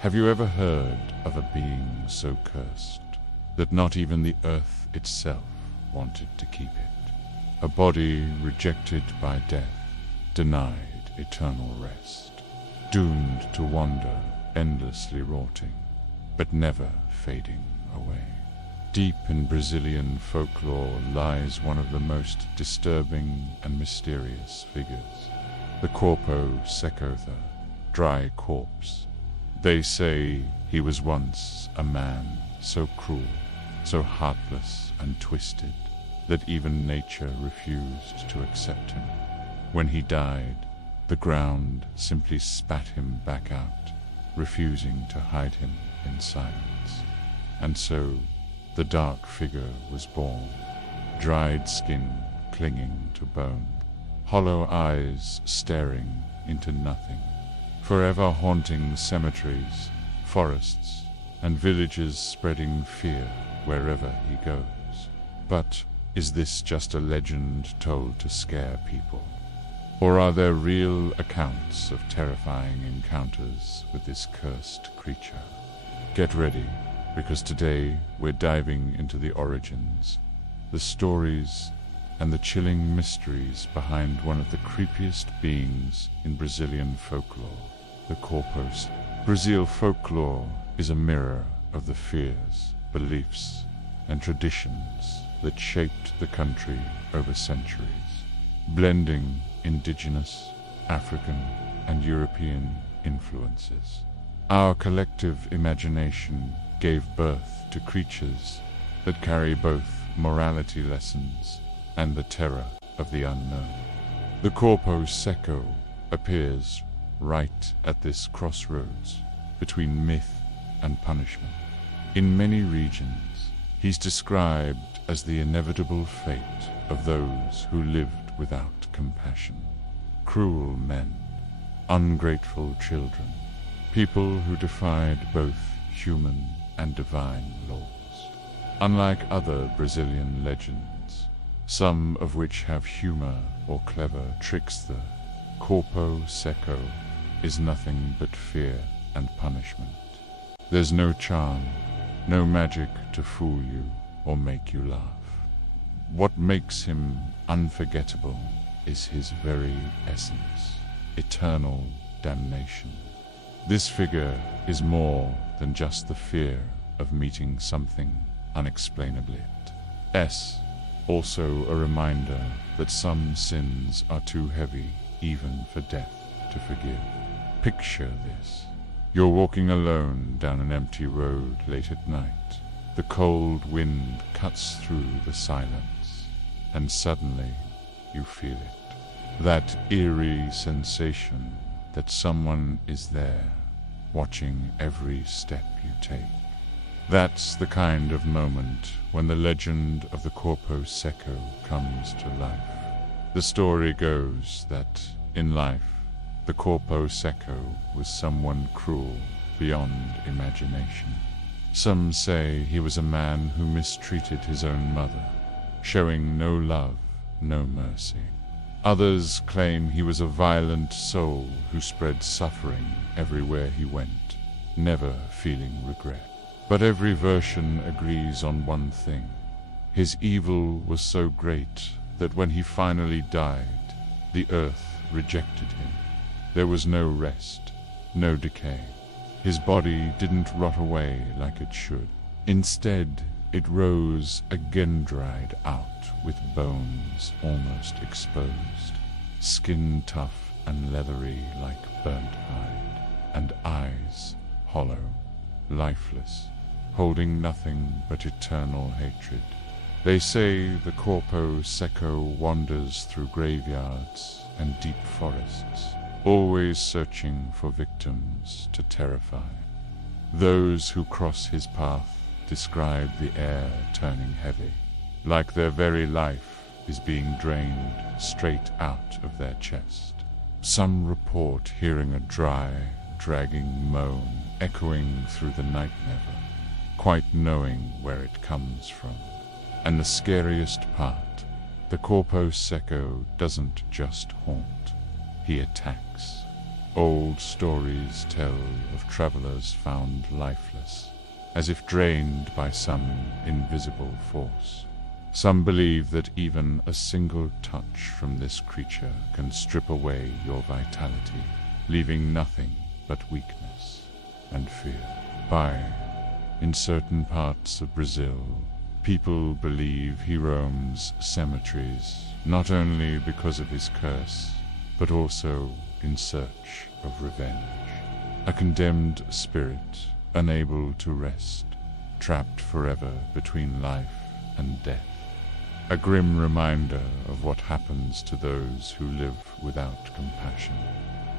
Have you ever heard of a being so cursed that not even the earth itself wanted to keep it? A body rejected by death, denied eternal rest, doomed to wander, endlessly rotting, but never fading away. Deep in Brazilian folklore lies one of the most disturbing and mysterious figures, the Corpo Seco, the dry corpse. They say he was once a man so cruel, so heartless and twisted, that even nature refused to accept him. When he died, the ground simply spat him back out, refusing to hide him in silence. And so the dark figure was born, dried skin clinging to bone, hollow eyes staring into nothing, forever haunting cemeteries, forests, and villages, spreading fear wherever he goes. But is this just a legend told to scare people? Or are there real accounts of terrifying encounters with this cursed creature? Get ready, because today we're diving into the origins, the stories, and the chilling mysteries behind one of the creepiest beings in Brazilian folklore, the Corpo Seco. Brazil folklore is a mirror of the fears, beliefs, and traditions that shaped the country over centuries, blending indigenous, African, and European influences. Our collective imagination gave birth to creatures that carry both morality lessons and the terror of the unknown. The Corpo Seco appears right at this crossroads between myth and punishment. In many regions, he's described as the inevitable fate of those who lived without compassion. Cruel men, ungrateful children, people who defied both human and divine laws. Unlike other Brazilian legends, some of which have humor or clever tricks, the Corpo Seco is nothing but fear and punishment. There's no charm, no magic to fool you or make you laugh. What makes him unforgettable is his very essence, eternal damnation. This figure is more than just the fear of meeting something unexplainably. Also a reminder that some sins are too heavy even for death to forgive. Picture this. You're walking alone down an empty road late at night. The cold wind cuts through the silence, and suddenly you feel it. That eerie sensation that someone is there, watching every step you take. That's the kind of moment when the legend of the Corpo Seco comes to life. The story goes that, in life, the Corpo Seco was someone cruel beyond imagination. Some say he was a man who mistreated his own mother, showing no love, no mercy. Others claim he was a violent soul who spread suffering everywhere he went, never feeling regret. But every version agrees on one thing. His evil was so great that when he finally died, the earth rejected him. There was no rest, no decay. His body didn't rot away like it should. Instead, it rose again, dried out with bones almost exposed, skin tough and leathery like burnt hide, and eyes hollow, lifeless, holding nothing but eternal hatred. They say the Corpo Seco wanders through graveyards and deep forests, always searching for victims to terrify. Those who cross his path describe the air turning heavy, like their very life is being drained straight out of their chest. Some report hearing a dry, dragging moan echoing through the night never, quite knowing where it comes from. And the scariest part, the Corpo Seco doesn't just haunt, he attacks. Old stories tell of travelers found lifeless, as if drained by some invisible force. Some believe that even a single touch from this creature can strip away your vitality, leaving nothing but weakness and fear. In certain parts of Brazil, people believe he roams cemeteries, not only because of his curse, but also in search of revenge. A condemned spirit, unable to rest, trapped forever between life and death. A grim reminder of what happens to those who live without compassion.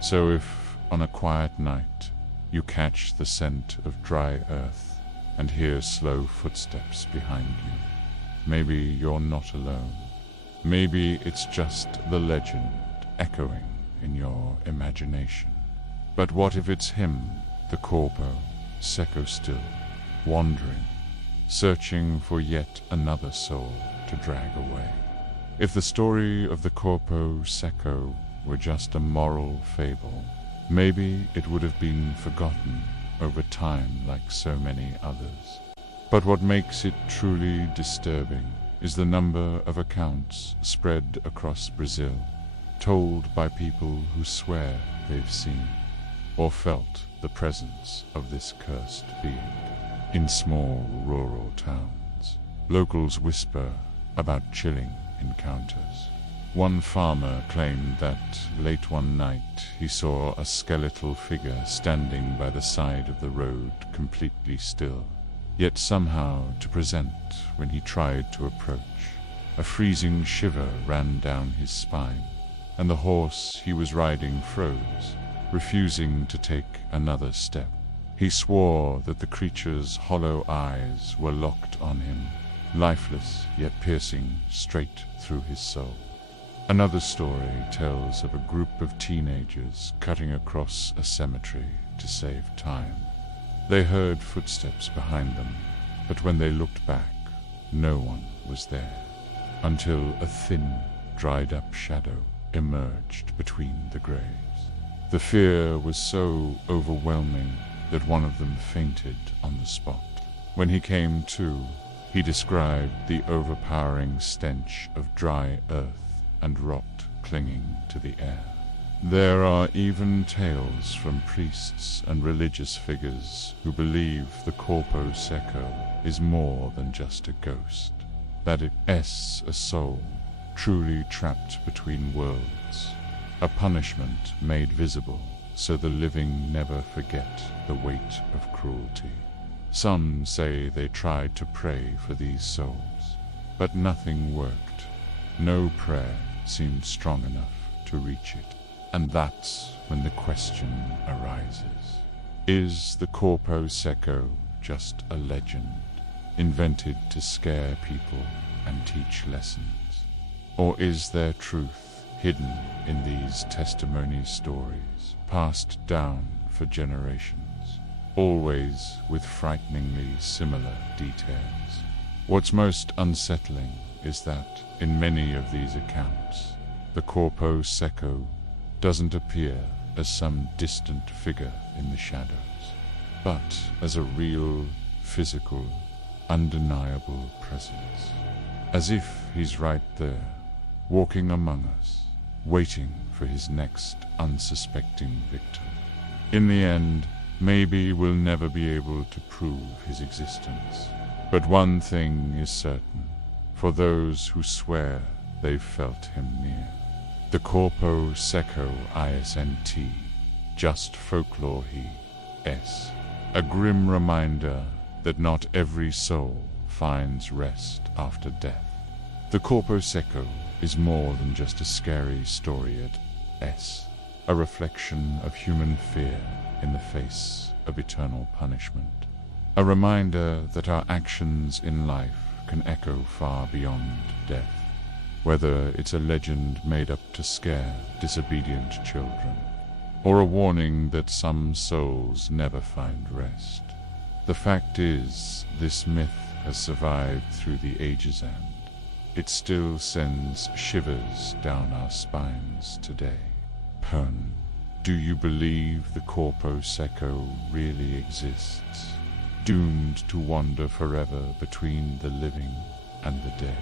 So if, on a quiet night, you catch the scent of dry earth and hear slow footsteps behind you, maybe you're not alone. Maybe it's just the legend echoing in your imagination. But what if it's him, the Corpo Seco, still wandering, searching for yet another soul to drag away? If the story of the Corpo Seco were just a moral fable, maybe it would have been forgotten over time like so many others. But what makes it truly disturbing is the number of accounts spread across Brazil, told by people who swear they've seen or felt the presence of this cursed being. In small rural towns, locals whisper about chilling encounters. One farmer claimed that late one night he saw a skeletal figure standing by the side of the road, completely still, yet somehow to present when he tried to approach. A freezing shiver ran down his spine, and the horse he was riding froze, refusing to take another step. He swore that the creature's hollow eyes were locked on him, lifeless yet piercing straight through his soul. Another story tells of a group of teenagers cutting across a cemetery to save time. They heard footsteps behind them, but when they looked back, no one was there, until a thin, dried-up shadow emerged between the graves. The fear was so overwhelming that one of them fainted on the spot. When he came to, he described the overpowering stench of dry earth and rot clinging to the air. There are even tales from priests and religious figures who believe the Corpo Seco is more than just a ghost, that it is a soul truly trapped between worlds, a punishment made visible so the living never forget the weight of cruelty. Some say they tried to pray for these souls, but nothing worked. No prayer seemed strong enough to reach it. And that's when the question arises. Is the Corpo Seco just a legend, invented to scare people and teach lessons? Or is there truth hidden in these testimony stories, passed down for generations, always with frighteningly similar details? What's most unsettling is that, in many of these accounts, the Corpo Seco doesn't appear as some distant figure in the shadows, but as a real, physical, undeniable presence. As if he's right there, walking among us, waiting for his next unsuspecting victim. In the end, maybe we'll never be able to prove his existence. But one thing is certain, for those who swear they've felt him near. The Corpo Seco isn't just folklore, he is a grim reminder that not every soul finds rest after death. The Corpo Seco is more than just a scary story, it is a reflection of human fear in the face of eternal punishment. A reminder that our actions in life can echo far beyond death. Whether it's a legend made up to scare disobedient children, or a warning that some souls never find rest. The fact is, this myth has survived through the ages, and it still sends shivers down our spines today. Pern Do you believe the Corpo Seco really exists, doomed to wander forever between the living and the dead?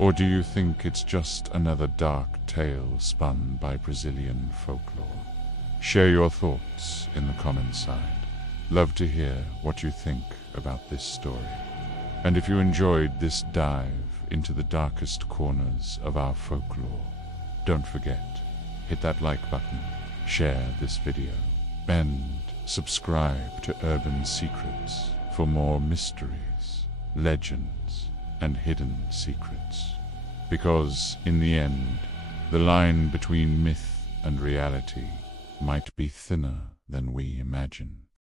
Or do you think it's just another dark tale spun by Brazilian folklore? Share your thoughts in the comments side. Love to hear what you think about this story. And if you enjoyed this dive into the darkest corners of our folklore, don't forget, hit that like button, share this video, and subscribe to Urban Secrets for more mysteries, legends, and hidden secrets. Because, in the end, the line between myth and reality might be thinner than we imagine.